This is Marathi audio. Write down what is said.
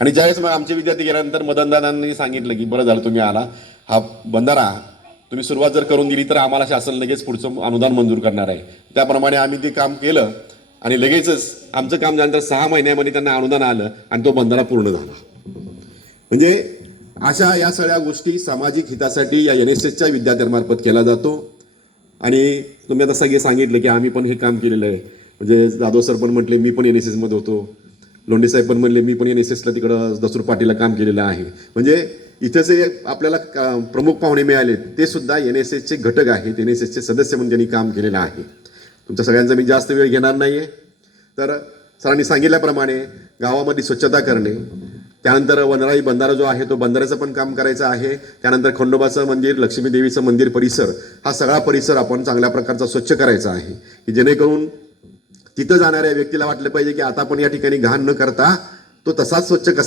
आणि ज्यावेळेस मग आमचे विद्यार्थी गेल्यानंतर मदनदादांनी सांगितलं की बरं झालं तुम्ही आला. हा बंधारा तुम्ही सुरुवात जर करून दिली तर आम्हाला शासन लगेच पुढचं अनुदान मंजूर करणार आहे. त्याप्रमाणे आम्ही ते काम केलं आणि लगेचच आमचं काम झाल्यानंतर सहा महिन्यामध्ये त्यांना अनुदान आलं आणि तो बंधारा पूर्ण झाला. म्हणजे अशा या सगळ्या गोष्टी सामाजिक हितासाठी या एन एस एसच्या विद्यार्थ्यांमार्फत केला जातो. आणि तुम्ही आता सगळे सांगितलं की आम्ही पण हे काम केलेलं आहे. म्हणजे जाधव सर पण म्हटले मी पण एन एस एसमध्ये होतो. लोंढे साहेब पण म्हणले मी पण एन एस एसला तिकडं दसूर पाटीला काम केलेलं आहे. म्हणजे इथं जे आपल्याला का- प्रमुख पाहुणे मिळाले ते सुद्धा एन एस एसचे घटक आहेत एन एस एसचे सदस्य म्हणून त्यांनी काम केलेलं आहे. तुमच्या सगळ्यांचा मी जास्त वेळ घेणार नाही आहे तर सरांनी सांगितल्याप्रमाणे गावामध्ये स्वच्छता करणे त्यानंतर वनराई बंधारा जो आहे तो बंधाऱ्याचं पण काम करायचं आहे. त्यानंतर खंडोबाचं मंदिर लक्ष्मीदेवीचं मंदिर परिसर हा सगळा परिसर आपण चांगल्या प्रकारचा स्वच्छ करायचा आहे. की जेणेकरून तिथं जाणाऱ्या व्यक्तीला वाटलं पाहिजे की आता आपण या ठिकाणी घाण न करता तो तसाच स्वच्छ कसा